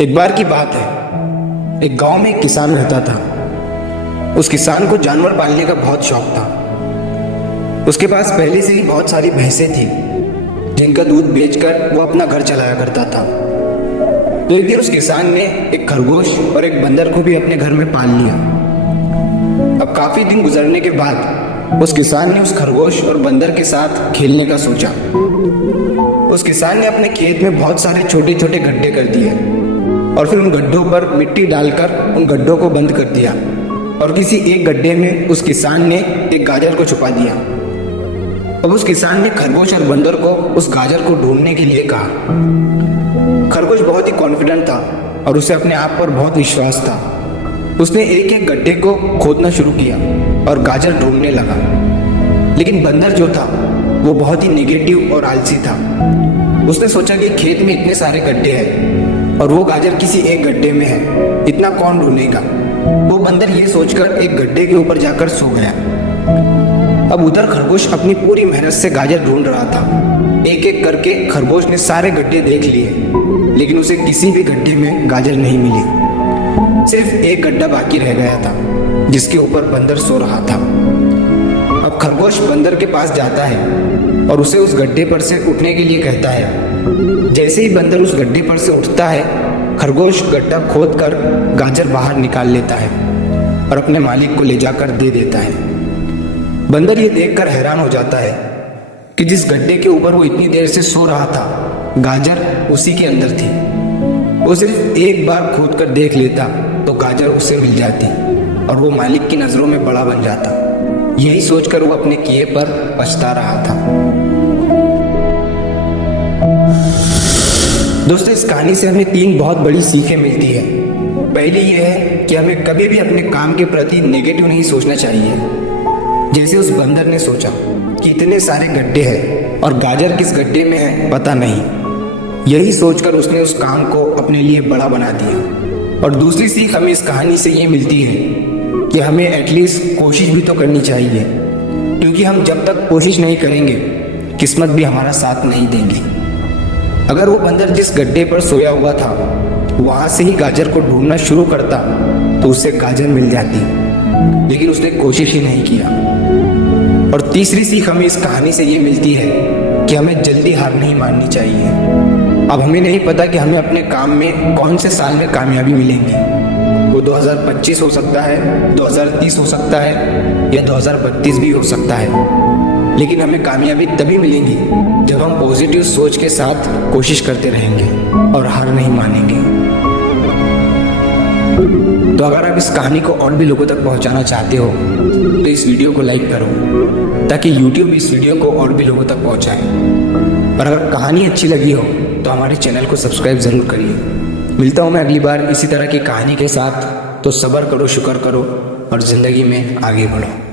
एक बार की बात है, एक गांव में एक किसान रहता था। उस किसान को जानवर पालने का बहुत शौक था। उसके पास पहले से ही बहुत सारी भैंसें थी, जिनका दूध बेचकर वो अपना घर चलाया करता था। तो एक दिन उस किसान ने एक खरगोश और एक बंदर को भी अपने घर में पाल लिया। अब काफी दिन गुजरने के बाद उस किसान ने उस खरगोश और बंदर के साथ खेलने का सोचा। उस किसान ने अपने खेत में बहुत सारे छोटे छोटे गड्ढे कर दिए और फिर उन गड्ढों पर मिट्टी डालकर उन गड्ढों को बंद कर दिया और किसी एक गड्ढे में उस किसान ने एक गाजर को छुपा दिया। अब उस किसान ने खरगोश और बंदर को उस गाजर को ढूंढने के लिए कहा। खरगोश बहुत ही कॉन्फिडेंट था और उसे अपने आप पर बहुत विश्वास था। उसने एक एक गड्ढे को खोदना शुरू किया और गाजर ढूंढने लगा। लेकिन बंदर जो था वो बहुत ही नेगेटिव और आलसी था। उसने सोचा कि खेत में इतने सारे गड्ढे हैं और वो गाजर किसी एक गड्ढे में है, इतना कौन ढूंढेगा। वो बंदर ये सोचकर एक गड्ढे के ऊपर जाकर सो गया। अब उधर खरगोश अपनी पूरी मेहनत से गाजर ढूंढ रहा था। एक एक करके खरगोश ने सारे गड्ढे देख लिए, लेकिन उसे किसी भी गड्ढे में गाजर नहीं मिली। सिर्फ एक गड्ढा बाकी रह गया था, जिसके ऊपर बंदर सो रहा था। अब खरगोश बंदर के पास जाता है और उसे उस गड्ढे पर से उठने के लिए कहता है। जैसे ही बंदर उस गड्ढे पर से उठता है, खरगोश गड्ढा खोदकर गाजर बाहर निकाल लेता है और अपने मालिक को ले जाकर दे देता है। बंदर ये देखकर हैरान हो जाता है कि जिस गड्ढे के ऊपर वो इतनी देर से सो रहा था, गाजर उसी के अंदर थी। वो सिर्फ एक बार खोद कर देख लेता तो गाजर उसे मिल जाती और वो मालिक की नजरों में बड़ा बन जाता। यही सोचकर वो अपने किए पर पछता रहा था। दोस्तों, इस कहानी से हमें 3 बहुत बड़ी सीखें मिलती है। पहली ये है कि हमें कभी भी अपने काम के प्रति नेगेटिव नहीं सोचना चाहिए। जैसे उस बंदर ने सोचा कि इतने सारे गड्ढे हैं और गाजर किस गड्ढे में है पता नहीं। यही सोचकर उसने उस काम को अपने लिए बड़ा बना दिया। और दूसरी सीख हमें इस कहानी से ये मिलती है कि हमें एटलीस्ट कोशिश भी तो करनी चाहिए, क्योंकि हम जब तक कोशिश नहीं करेंगे किस्मत भी हमारा साथ नहीं देंगी। अगर वो बंदर जिस गड्ढे पर सोया हुआ था वहां से ही गाजर को ढूंढना शुरू करता तो उसे गाजर मिल जाती, लेकिन उसने कोशिश ही नहीं किया। और तीसरी सीख हमें इस कहानी से ये मिलती है कि हमें जल्दी हार नहीं माननी चाहिए। अब हमें नहीं पता कि हमें अपने काम में कौन से साल में कामयाबी मिलेंगी। वो 2025 हो सकता है, 2030 हो सकता है या 2032 भी हो सकता है, लेकिन हमें कामयाबी तभी मिलेगी जब हम पॉजिटिव सोच के साथ कोशिश करते रहेंगे और हार नहीं मानेंगे। तो अगर आप इस कहानी को और भी लोगों तक पहुंचाना चाहते हो तो इस वीडियो को लाइक करो, ताकि YouTube इस वीडियो को और भी लोगों तक पहुंचाए। और अगर कहानी अच्छी लगी हो तो हमारे चैनल को सब्सक्राइब जरूर करिए। मिलता हूँ मैं अगली बार इसी तरह की कहानी के साथ। तो सब्र करो, शुक्र करो और ज़िंदगी में आगे बढ़ो।